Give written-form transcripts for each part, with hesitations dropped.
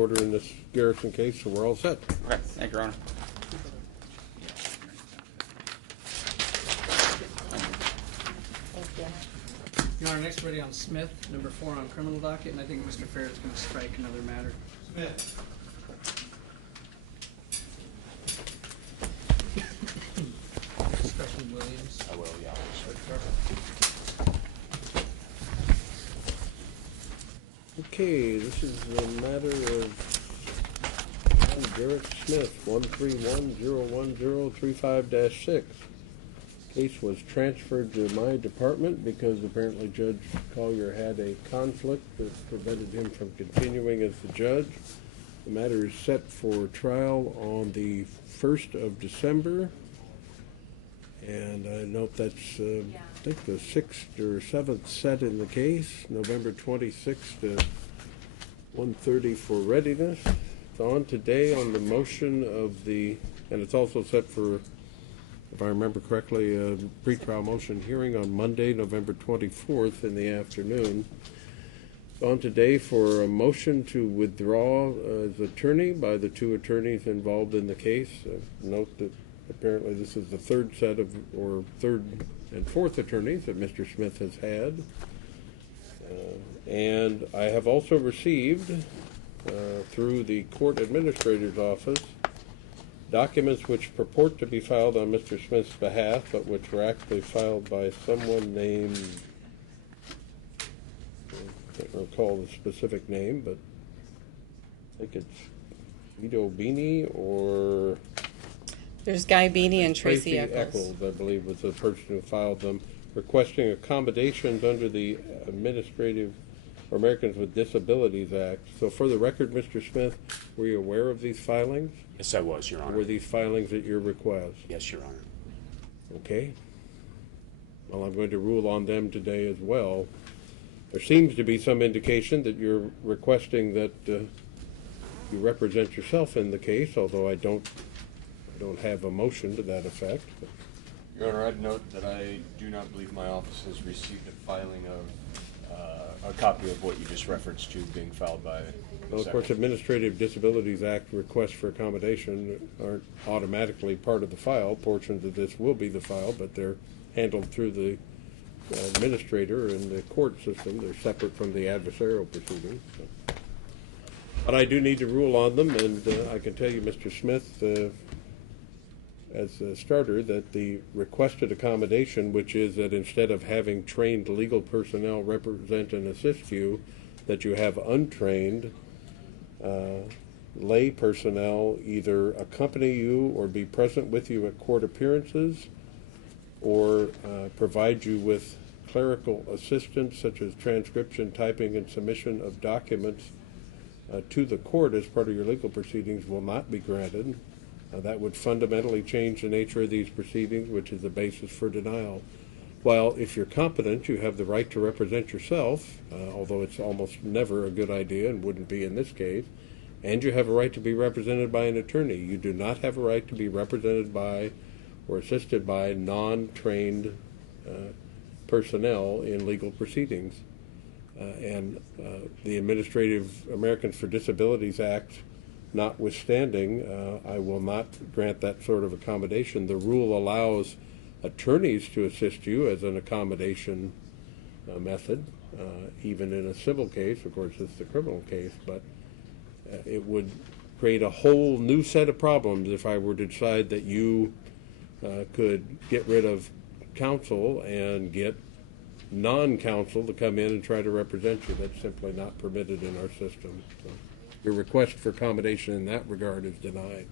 order in this Garrison case, so we're all set. Okay, thank you, Your Honor. Your Honor, next ready on Smith, number 4 on criminal docket, and I think Mr. Fair is going to strike another matter. Smith. Special Williams. I will, yeah. Okay, this is the matter of Garrett Smith, 131-01035-6. Case was transferred to my department because apparently Judge Collier had a conflict that prevented him from continuing as the judge. The matter is set for trial on the 1st of December. And I note that's, I think, the 6th or 7th set in the case, November 26th to 1:30 for readiness. It's on today on the motion of the, and it's also set for, if I remember correctly, a pretrial motion hearing on Monday, November 24th in the afternoon. It's on today for a motion to withdraw as attorney by the two attorneys involved in the case. Note that apparently this is the third set of, or third and fourth attorneys that Mr. Smith has had. And I have also received, through the court administrator's office, documents which purport to be filed on Mr. Smith's behalf, but which were actually filed by someone named, I can't recall the specific name, but I think it's Vito Bini or... There's Guy Beanie and Tracy Eccles. I believe, was the person who filed them, requesting accommodations under the Administrative or Americans with Disabilities Act. So for the record, Mr. Smith, were you aware of these filings? Yes, I was, Your Honor. Or were these filings at your request? Yes, Your Honor. Okay. Well, I'm going to rule on them today as well. There seems to be some indication that you're requesting that you represent yourself in the case, although I don't have a motion to that effect. Your Honor, I'd note that I do not believe my office has received a filing of a copy of what you just referenced to being filed by the Well, of course, Administrative Disabilities Act requests for accommodation aren't automatically part of the file. Portions of this will be the file, but they're handled through the administrator and the court system. They're separate from the adversarial proceedings. So. But I do need to rule on them, and I can tell you, Mr. Smith, as a starter, that the requested accommodation, which is that instead of having trained legal personnel represent and assist you, that you have untrained lay personnel either accompany you or be present with you at court appearances, or provide you with clerical assistance such as transcription, typing, and submission of documents to the court as part of your legal proceedings, will not be granted. That would fundamentally change the nature of these proceedings, which is the basis for denial. While if you're competent, you have the right to represent yourself, although it's almost never a good idea and wouldn't be in this case, and you have a right to be represented by an attorney. You do not have a right to be represented by or assisted by non-trained personnel in legal proceedings. And the Administrative Americans for Disabilities Act notwithstanding, I will not grant that sort of accommodation. The rule allows attorneys to assist you as an accommodation method, even in a civil case. Of course, it's the criminal case, but it would create a whole new set of problems if I were to decide that you could get rid of counsel and get non-counsel to come in and try to represent you. That's simply not permitted in our system. So your request for accommodation in that regard is denied.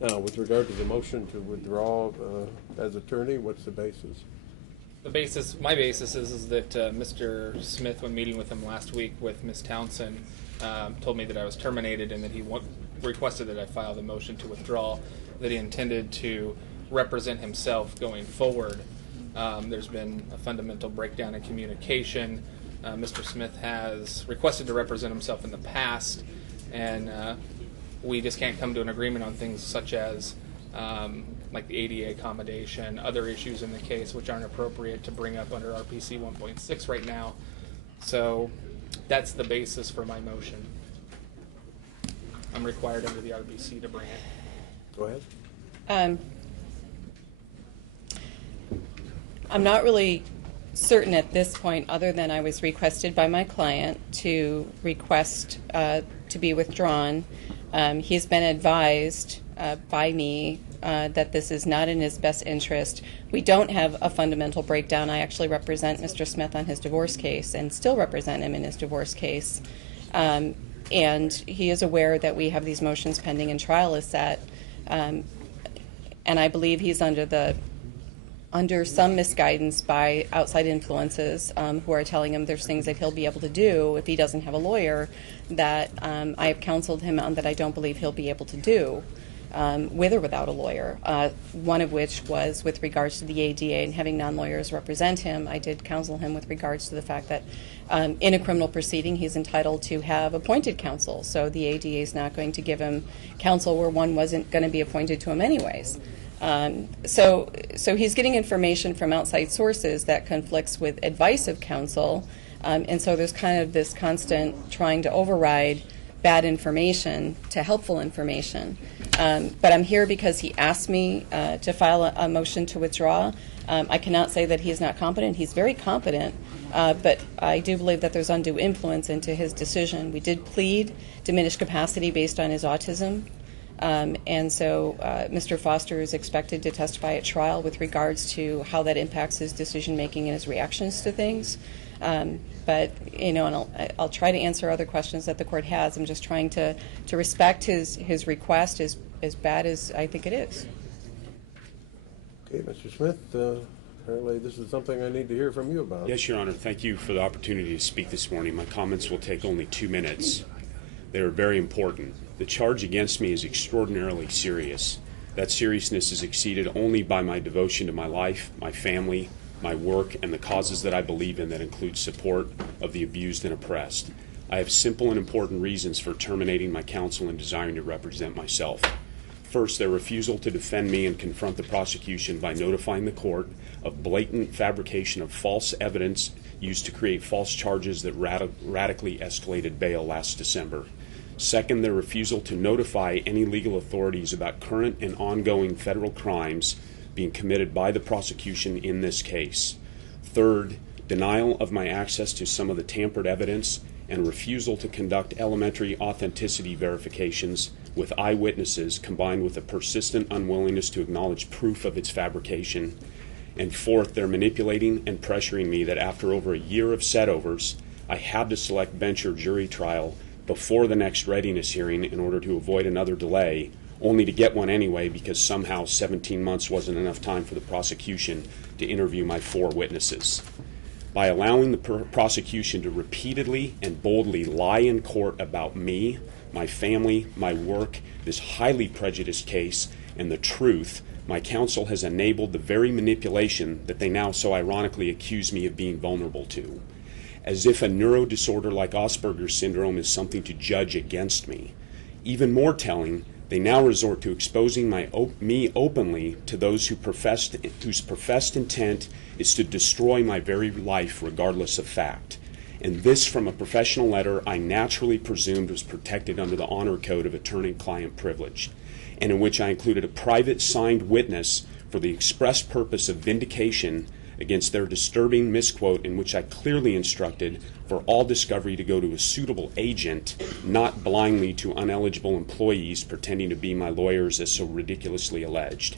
Now, with regard to the motion to withdraw as attorney, what's the basis? The basis, my basis is that Mr. Smith, when meeting with him last week with Ms. Townsend, told me that I was terminated and that he requested that I file the motion to withdraw, that he intended to represent himself going forward. There's been a fundamental breakdown in communication. Mr. Smith has requested to represent himself in the past, and we just can't come to an agreement on things such as like the ADA accommodation, other issues in the case which aren't appropriate to bring up under RPC 1.6 right now. So that's the basis for my motion. I'm required under the RBC to bring it. Go ahead. I'm not really certain at this point, other than I was requested by my client to request to be withdrawn. He's been advised by me that this is not in his best interest. We don't have a fundamental breakdown. I actually represent Mr. Smith on his divorce case and still represent him in his divorce case. And he is aware that we have these motions pending and trial is set. And I believe he's under some misguidance by outside influences who are telling him there's things that he'll be able to do if he doesn't have a lawyer that I have counseled him on that I don't believe he'll be able to do with or without a lawyer. One of which was with regards to the ADA and having non-lawyers represent him. I did counsel him with regards to the fact that in a criminal proceeding he's entitled to have appointed counsel. So the ADA is not going to give him counsel where one wasn't going to be appointed to him anyways. So he's getting information from outside sources that conflicts with advice of counsel, and so there's kind of this constant trying to override bad information to helpful information. But I'm here because he asked me to file a motion to withdraw. I cannot say that he's not competent. He's very competent, but I do believe that there's undue influence into his decision. We did plead diminished capacity based on his autism. And so Mr. Foster is expected to testify at trial with regards to how that impacts his decision-making and his reactions to things. But, you know, and I'll try to answer other questions that the court has. I'm just trying to respect his request as bad as I think it is. Okay, Mr. Smith, apparently this is something I need to hear from you about. Yes, Your Honor. Thank you for the opportunity to speak this morning. My comments will take only 2 minutes. They are very important. The charge against me is extraordinarily serious. That seriousness is exceeded only by my devotion to my life, my family, my work, and the causes that I believe in that include support of the abused and oppressed. I have simple and important reasons for terminating my counsel and desiring to represent myself. First, their refusal to defend me and confront the prosecution by notifying the court of blatant fabrication of false evidence used to create false charges that radically escalated bail last December. Second, their refusal to notify any legal authorities about current and ongoing federal crimes being committed by the prosecution in this case. Third, denial of my access to some of the tampered evidence and refusal to conduct elementary authenticity verifications with eyewitnesses combined with a persistent unwillingness to acknowledge proof of its fabrication. And fourth, they're manipulating and pressuring me that after over a year of setovers, I had to select bench or jury trial before the next readiness hearing in order to avoid another delay, only to get one anyway because somehow 17 months wasn't enough time for the prosecution to interview my 4 witnesses. By allowing the prosecution to repeatedly and boldly lie in court about me, my family, my work, this highly prejudiced case, and the truth, my counsel has enabled the very manipulation that they now so ironically accuse me of being vulnerable to. As if a neurodisorder like Asperger's syndrome is something to judge against me. Even more telling, they now resort to exposing me openly to those whose professed intent is to destroy my very life regardless of fact. And this from a professional letter I naturally presumed was protected under the honor code of attorney-client privilege, and in which I included a private signed witness for the express purpose of vindication against their disturbing misquote, in which I clearly instructed for all discovery to go to a suitable agent, not blindly to uneligible employees pretending to be my lawyers as so ridiculously alleged.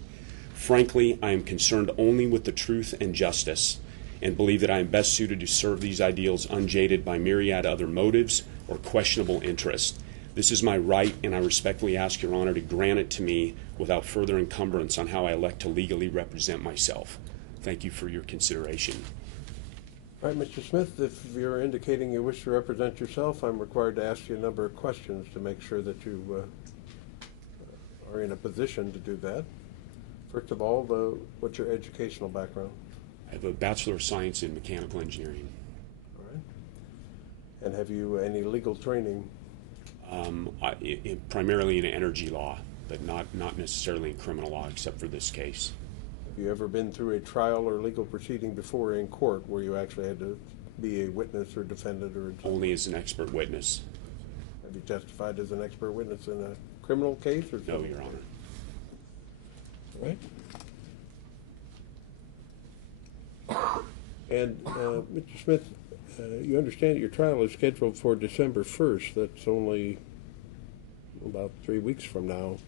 Frankly, I am concerned only with the truth and justice, and believe that I am best suited to serve these ideals unjaded by myriad other motives or questionable interest. This is my right, and I respectfully ask Your Honor to grant it to me without further encumbrance on how I elect to legally represent myself. Thank you for your consideration. All right, Mr. Smith, if you're indicating you wish to represent yourself, I'm required to ask you a number of questions to make sure that you are in a position to do that. First of all, what's your educational background? I have a Bachelor of Science in Mechanical Engineering. All right. And have you any legal training? Primarily in energy law, but not necessarily in criminal law, except for this case. Have you ever been through a trial or legal proceeding before in court where you actually had to be a witness or defendant or Only as an expert witness. Have you testified as an expert witness in a criminal case or No, something? Your Honor. Right. And, Mr. Smith, you understand that your trial is scheduled for December 1st. That's only about 3 weeks from now.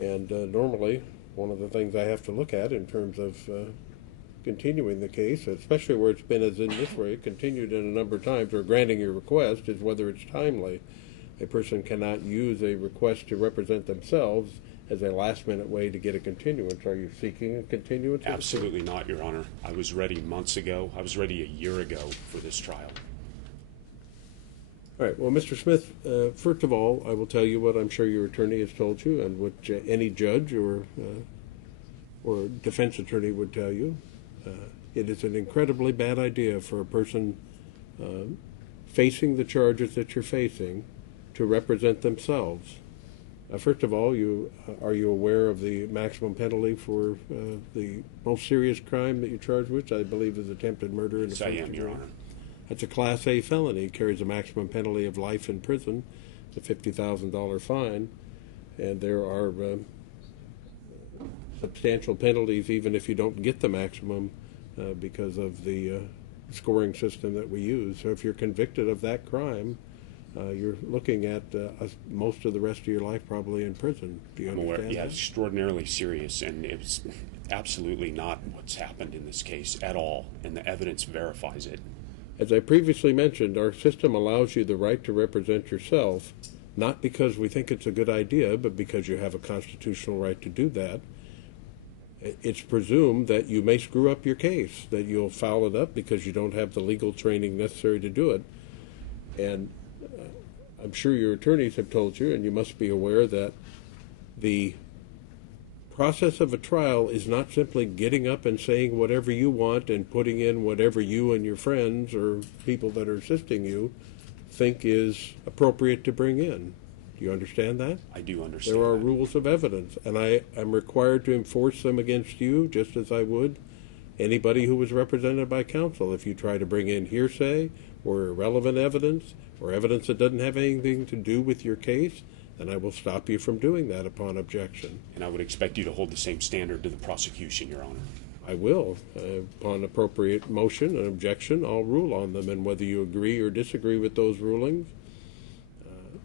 And normally, one of the things I have to look at in terms of continuing the case, especially where it's been as in this way, continued in a number of times, or granting your request, is whether it's timely. A person cannot use a request to represent themselves as a last-minute way to get a continuance. Are you seeking a continuance? Absolutely not, Your Honor. I was ready months ago. I was ready a year ago for this trial. All right. Well, Mr. Smith, first of all, I will tell you what I'm sure your attorney has told you, and what any judge or defense attorney would tell you. It is an incredibly bad idea for a person facing the charges that you're facing to represent themselves. First of all, are you aware of the maximum penalty for the most serious crime that you're charged with? I believe is attempted murder. Yes, I am, Your Honor. That's a Class A felony. It carries a maximum penalty of life in prison. It's a $50,000 fine, and there are substantial penalties even if you don't get the maximum because of the scoring system that we use. So if you're convicted of that crime, you're looking at most of the rest of your life probably in prison. Do you understand Yeah, that? extraordinarily serious, and it's absolutely not what's happened in this case at all, and the evidence verifies it. As I previously mentioned, our system allows you the right to represent yourself, not because we think it's a good idea, but because you have a constitutional right to do that. It's presumed that you may screw up your case, that you'll foul it up because you don't have the legal training necessary to do it. And I'm sure your attorneys have told you, and you must be aware that the process of a trial is not simply getting up and saying whatever you want and putting in whatever you and your friends or people that are assisting you think is appropriate to bring in. Do you understand that? I do understand There are that. rules of evidence, and I am required to enforce them against you just as I would anybody who was represented by counsel. If you try to bring in hearsay or irrelevant evidence or evidence that doesn't have anything to do with your case, then I will stop you from doing that upon objection. And I would expect you to hold the same standard to the prosecution, Your Honor. I will. Upon appropriate motion and objection, I'll rule on them, and whether you agree or disagree with those rulings,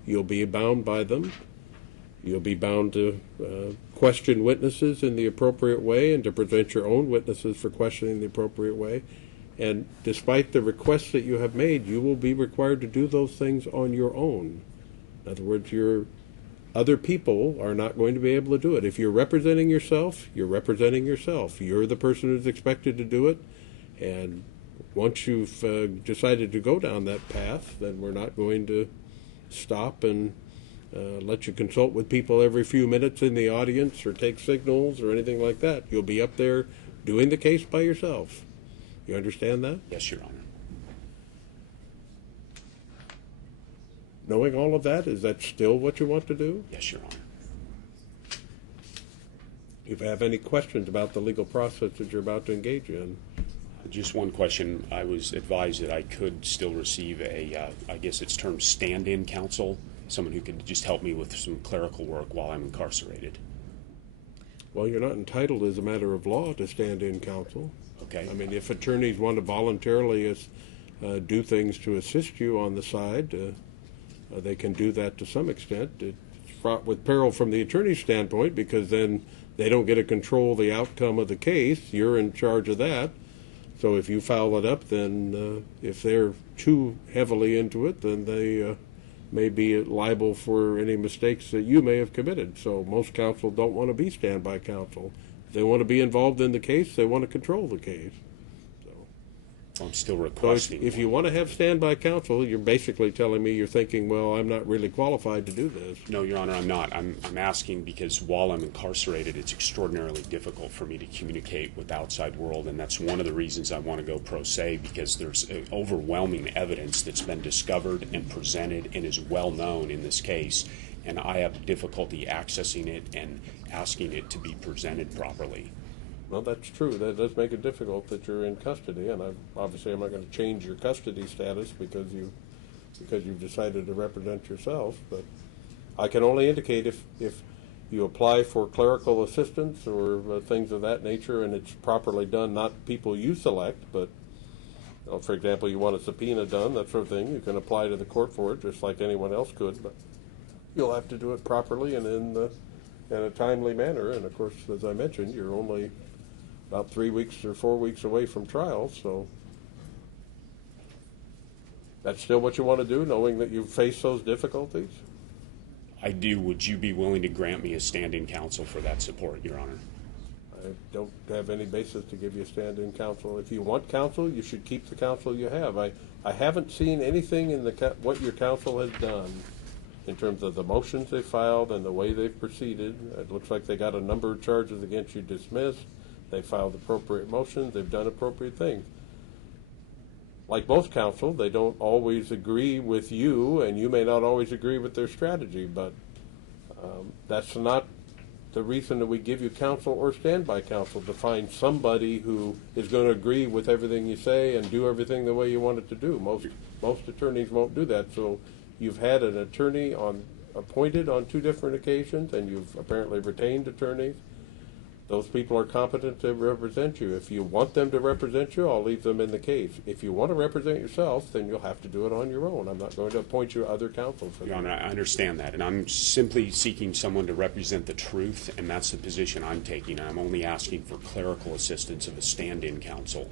you'll be bound by them. You'll be bound to question witnesses in the appropriate way and to present your own witnesses for questioning the appropriate way. And despite the requests that you have made, you will be required to do those things on your own. In other words, your other people are not going to be able to do it. If you're representing yourself, you're representing yourself. You're the person who's expected to do it. And once you've decided to go down that path, then we're not going to stop and let you consult with people every few minutes in the audience or take signals or anything like that. You'll be up there doing the case by yourself. You understand that? Yes, Your Honor. Knowing all of that, is that still what you want to do? Yes, Your Honor. If you have any questions about the legal process that you're about to engage in. Just one question. I was advised that I could still receive a, I guess it's termed stand-in counsel, someone who could just help me with some clerical work while I'm incarcerated. Well, you're not entitled as a matter of law to stand in counsel. Okay. I mean, if attorneys want to voluntarily do things to assist you on the side, they can do that to some extent. It's fraught with peril from the attorney's standpoint because then they don't get to control the outcome of the case. You're in charge of that. So if you foul it up, then if they're too heavily into it, then they may be liable for any mistakes that you may have committed. So most counsel don't want to be standby counsel. If they want to be involved in the case, they want to control the case. I'm still So requesting. if you want to have standby counsel, you're basically telling me you're thinking, well, I'm not really qualified to do this. No, Your Honor, I'm not. I'm asking because while I'm incarcerated, it's extraordinarily difficult for me to communicate with the outside world, and that's one of the reasons I want to go pro se, because there's overwhelming evidence that's been discovered and presented and is well known in this case, and I have difficulty accessing it and asking it to be presented properly. Well, that's true. That does make it difficult that you're in custody, and obviously I'm not going to change your custody status because you because you've decided to represent yourself, but I can only indicate if you apply for clerical assistance or things of that nature and it's properly done, not people you select, but for example, you want a subpoena done, that sort of thing, you can apply to the court for it just like anyone else could, but you'll have to do it properly and in a timely manner. And of course, as I mentioned, you're only about 3 weeks or 4 weeks away from trial, so that's still what you want to do, knowing that you face those difficulties? I do. Would you be willing to grant me a stand-in counsel for that support, Your Honor? I don't have any basis to give you a stand-in counsel. If you want counsel, you should keep the counsel you have. I haven't seen anything in what your counsel has done in terms of the motions they filed and the way they've proceeded. It looks like they got a number of charges against you dismissed. They filed appropriate motions. They've done appropriate things. Like most counsel, they don't always agree with you, and you may not always agree with their strategy, but that's not the reason that we give you counsel or standby counsel, to find somebody who is going to agree with everything you say and do everything the way you want it to do. Most attorneys won't do that, so you've had an attorney appointed on 2 different occasions, and you've apparently retained attorneys. Those people are competent to represent you. If you want them to represent you, I'll leave them in the case. If you want to represent yourself, then you'll have to do it on your own. I'm not going to appoint you other counsel for that. Your Honor, I understand that, and I'm simply seeking someone to represent the truth, and that's the position I'm taking. I'm only asking for clerical assistance of a stand-in counsel.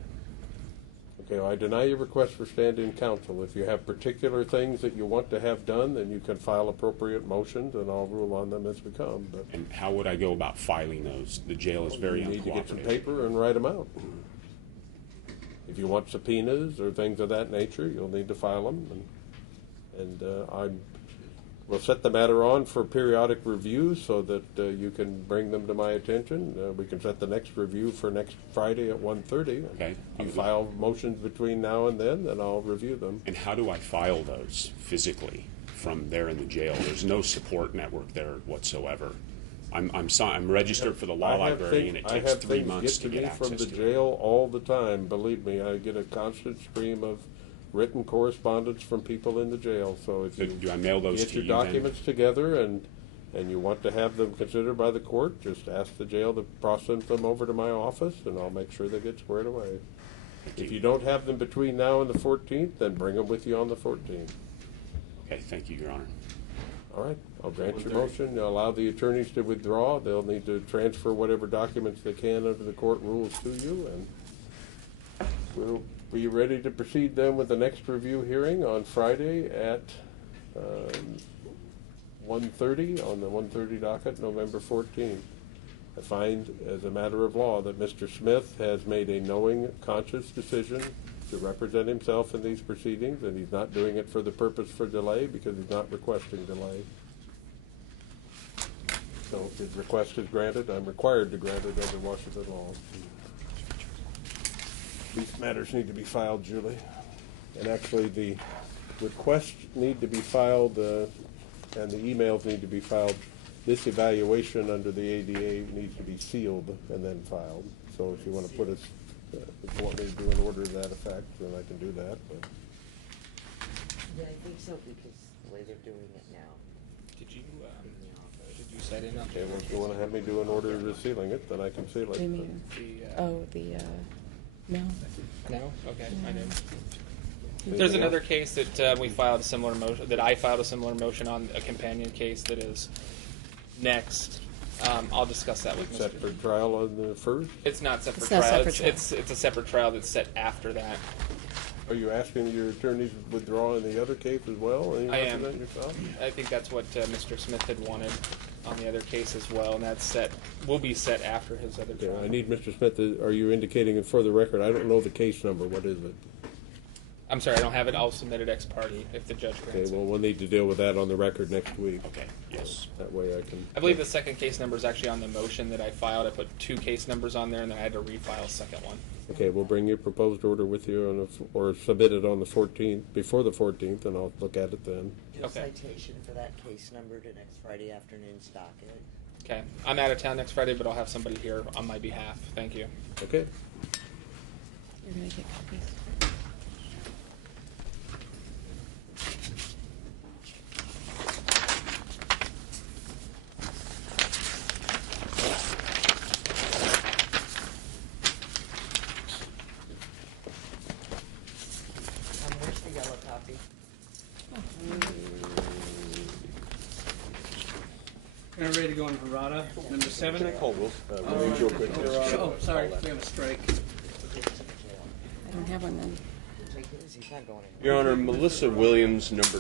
Okay, well, I deny your request for stand-in counsel. If you have particular things that you want to have done, then you can file appropriate motions, and I'll rule on them as we come. But And how would I go about filing those? The jail is very you need to get some uncooperative. paper and write them out. If you want subpoenas or things of that nature, you'll need to file them. We'll set the matter on for periodic review so that you can bring them to my attention. We can set the next review for next Friday at 1:30. Okay. If you file motions between now and then I'll review them. And how do I file those physically from there in the jail? There's no support network there whatsoever. I'm registered for the law library, and it takes 3 months to get I have things access get to me to from the jail all the time. Believe me, I get a constant stream of written correspondence from people in the jail. So if So you do I mail those get to your you then? documents together and you want to have them considered by the court, just ask the jail to process them over to my office, and I'll make sure they get squared away. If you don't have them between now and the 14th, then bring them with you on the 14th. Okay, thank you, Your Honor. All right, I'll grant your motion. Allow the attorneys to withdraw. They'll need to transfer whatever documents they can under the court rules to you, and we'll be ready to proceed then with the next review hearing on Friday at 1:30 on the 1:30 docket, November 14th. I find, as a matter of law, that Mr. Smith has made a knowing, conscious decision to represent himself in these proceedings, and he's not doing it for the purpose for delay, because he's not requesting delay. So if his request is granted, I'm required to grant it under Washington law. These matters need to be filed, Julie. And actually, the requests need to be filed, and the emails need to be filed. This evaluation under the ADA needs to be sealed and then filed. So if you want to put us, if you want me to do an order to that effect, then I can do that. But Yeah, I think so, because the way they're doing it now. Did you set in on okay, well, if you want to have me do an order to sealing it, then I can seal it. What do you mean? No. No? Okay, I know. There's another case that we filed a similar motion, that I filed a similar motion on, a companion case that is next. I'll discuss that with Set for Mr. trial on the 1st? It's not set for It's not trial. set for It's a separate trial that's set after that. Are you asking your attorneys to withdraw in the other case as well? And you I am. represent yourself? I think that's what Mr. Smith had wanted on the other case as well, and that's set, will be set after his other Okay, trial. I need Mr. Smith, are you indicating it for the record? I don't know the case number. What is it? I'm sorry, I don't have it. I'll submit it ex parte if the judge Okay, grants well, it. we'll need to deal with that on the record next week. Okay, yes. That way I can. I believe the second case number is actually on the motion that I filed. I put 2 case numbers on there, and then I had to refile a second one. Okay, we'll bring your proposed order with you on or submit it on the 14th, before the 14th, and I'll look at it then. Your Okay. citation for that case number to next Friday afternoon's docket. Okay. I'm out of town next Friday, but I'll have somebody here on my behalf. Thank you. Okay? You're going to get copies. Now ready to go on Harada, number 7. Can I call Williams real quick? Oh, sorry, we have a strike. I don't have one then. Take his, he's not going anywhere. Your Honor, Melissa Williams, number